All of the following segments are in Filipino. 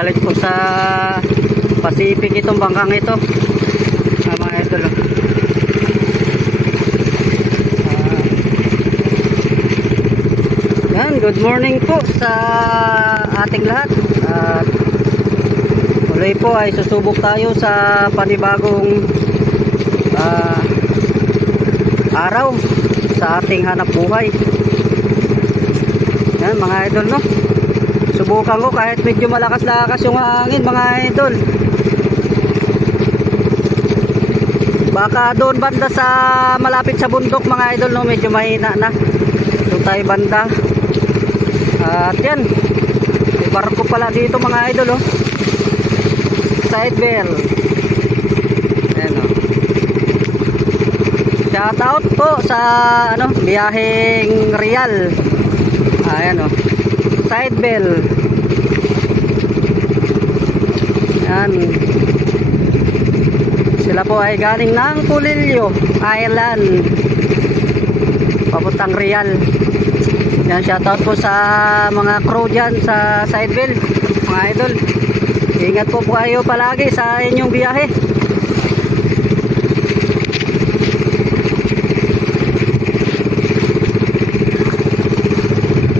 galing po sa Pacific itong bangkang ito, mga idol. Yan, good morning po sa ating lahat. At muli po ay susubok tayo sa panibagong araw sa ating hanap buhay. Yan mga idol, no, subukan ko kahit medyo malakas-lakas yung hangin, mga idol. Baka doon banda sa malapit sa bundok, mga idol, no, medyo mahina na. Doon tayo banda. At yan, may barko pala dito, mga idol, oh. Side bell. Ayan, oh. Shout out po sa biyaheng Real. Ayan, oh. Side bell. Yan. Sila po ay galing ng Pulilio Island papuntang Real. Yan, shoutout po sa mga crew dyan sa side bell, mga idol. Ingat po kayo palagi sa inyong biyahe.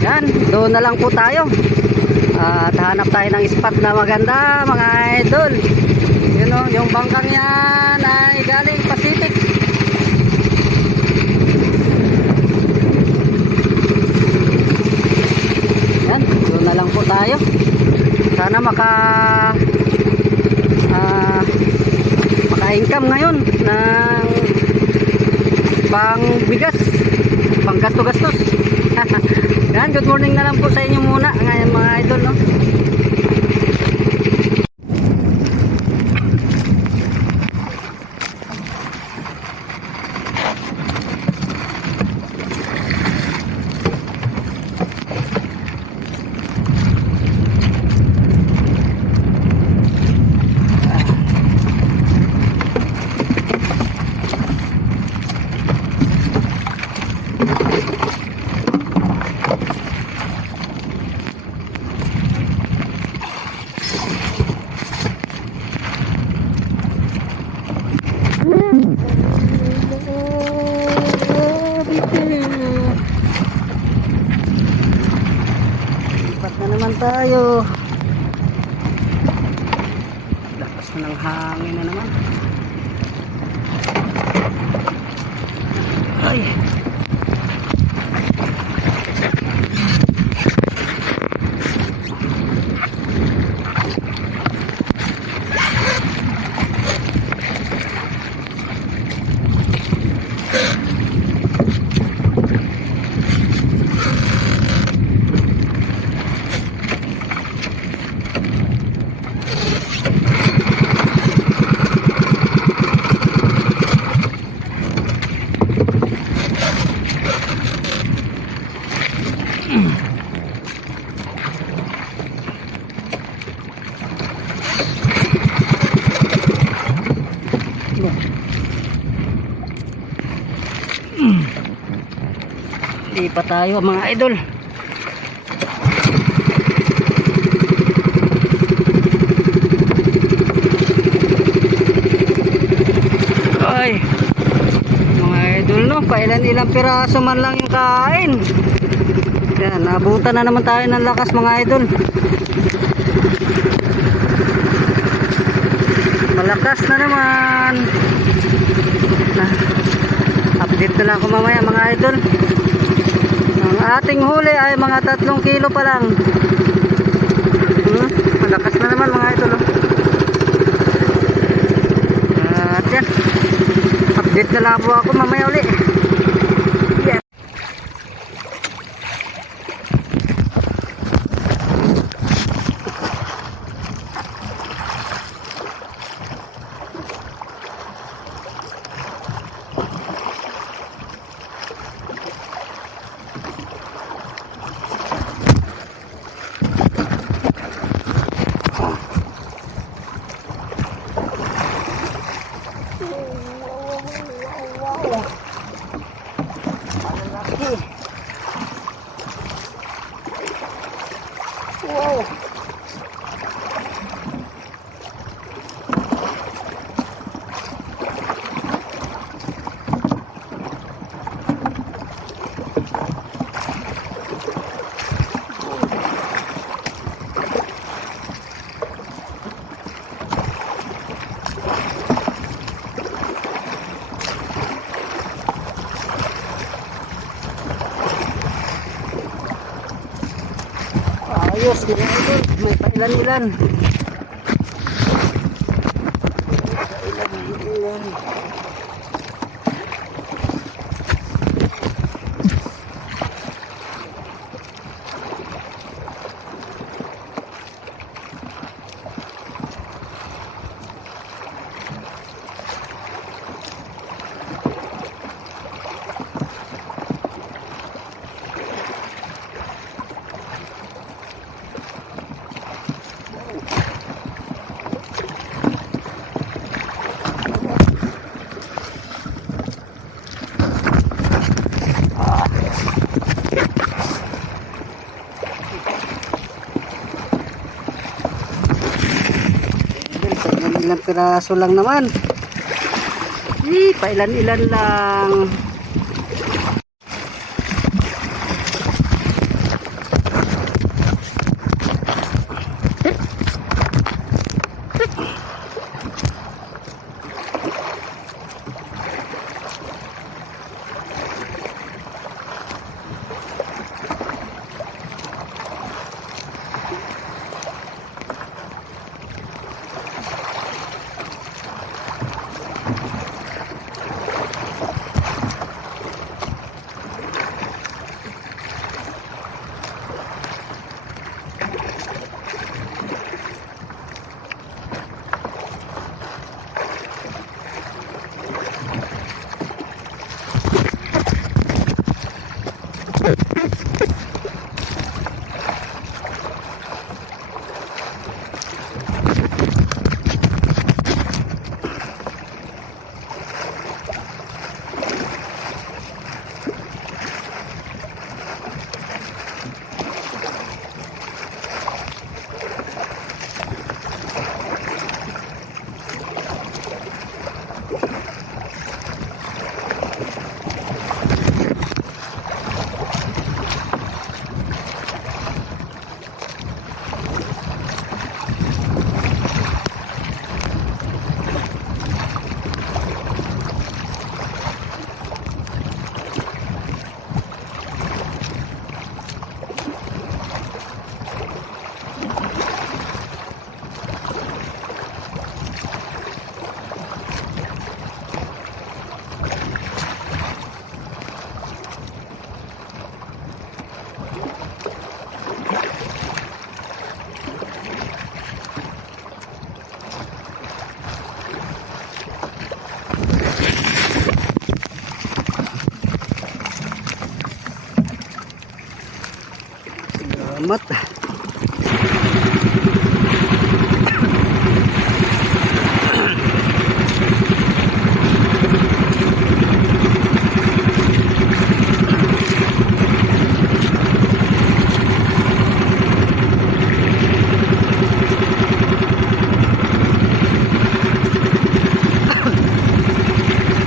Yan, doon na lang po tayo. At hanap tayo ng spot na maganda, mga idol. Yun, oh, yung bangkang yan ay galing Pacific. Yan, doon na lang po tayo. Sana maka-income ngayon ng pang bigas, pang gasto-gastos. Yan, good morning na lang po sa inyo muna ngayon, mga idol, no. Lipat na naman tayo. Lakas na ng hangin na naman. Ay, hindi pa tayo, mga idol. Ay, mga idol, no, pailan-ilang piraso man lang yung kain. Yan, nabutan na naman tayo ng lakas, mga idol. Malakas na naman. Update na lang ako mamaya, mga idol. Ang ating huli ay mga 3 kilo pa lang. Malakas na naman, mga idol, oh. At yan, update na lang po ako mamaya uli. Yan. Wow. ayos mga idol, may pailan-ilan. Ilang piraso lang naman. Pailan-ilan lang. Salamat.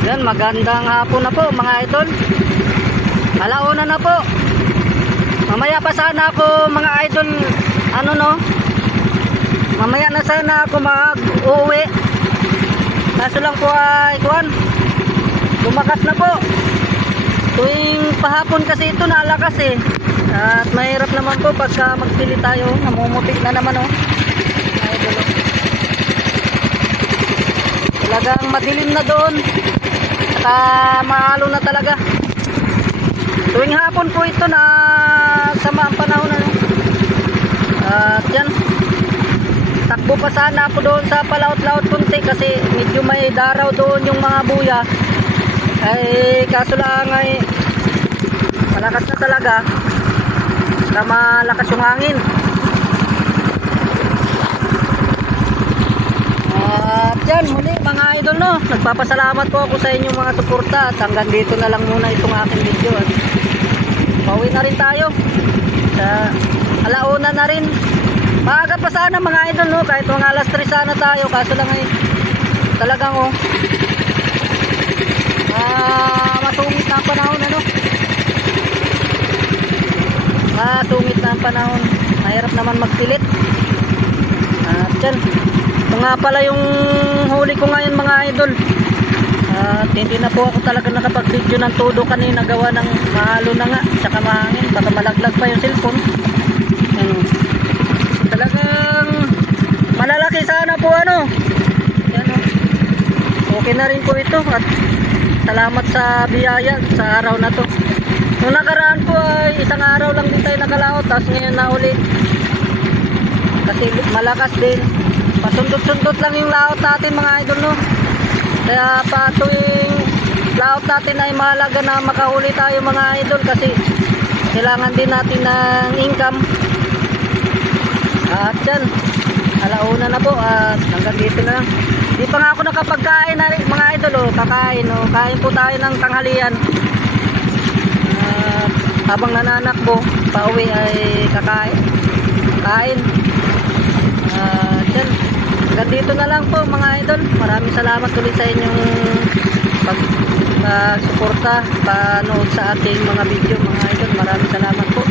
Yan, magandang hapon na po mga idol. Alauna na po. Mamaya pa sana ako mga idol, mamaya na sana ako mag-uwi. Kaso lang po ay lumakas na po. Tuwing pahapon kasi ito nalakas eh. At mahirap naman po pagka magpili tayo, namumutik na naman idol. Talagang madilim na doon. At mahalo na talaga. Tuwing hapon po ito na sama ang panahon at yan, takbo pa sana ako doon sa palaot-laot kunti kasi medyo may daraw doon yung mga buya kaso lang ay malakas na talaga na malakas yung hangin. At yan muli mga idol nagpapasalamat po ako sa inyong mga suporta at hanggang dito na lang muna itong aking video at pauwi na rin tayo sa alauna na rin. Maaga pa sana mga idol kahit mga alas 3 sana tayo kaso lang ay talagang masungit na ang panahon masungit na ang panahon, mahirap naman magpilit. At yan, ito nga pala yung huli ko ngayon mga idol. At hindi na po ako talaga nakapag-video ng todo kanina gawa ng mahalo na nga tsaka mahangin, baka malaglag pa yung cellphone. Talagang malalaki sana po ano. Yan o. Okay na rin po ito at salamat sa biyaya sa araw na to. Nung nakaraan po ay isang araw lang din tayo nakalaot, tapos ngayon na uli. Kasi malakas din. Pasundot-sundot lang yung laot natin mga idol no. Kaya pa tuwing laot natin ay mahalaga na makahuli tayo mga idol kasi kailangan din natin ng income. At yan, alauna na po at hanggang dito na lang. Di pa nga ako nakapagkain na rin, mga idol oh, kakain oh. Kain po tayo ng tanghalian. Habang nananakbo pauwi ay kakain. Kain. Yan. Hanggang dito na lang po mga idol. Maraming salamat ulit sa inyong pag-suporta, panood sa ating mga video mga idol. Maraming salamat po.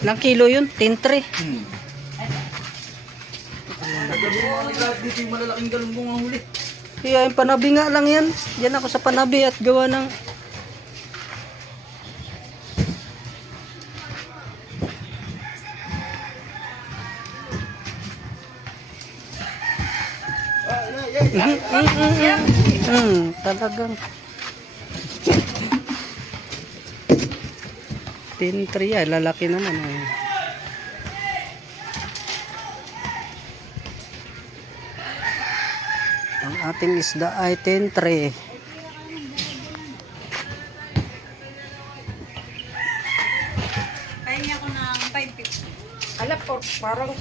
Ilang kilo yun? 10-3. Dito yung malalaking galunggong ang huli. Kaya yung panabi nga lang yan. Diyan ako sa panabi at gawa ng talagang 10-3 ay lalaki naman eh. Ang ating isda ay 10-3. Kaya niya ako ng 550. Alap, parang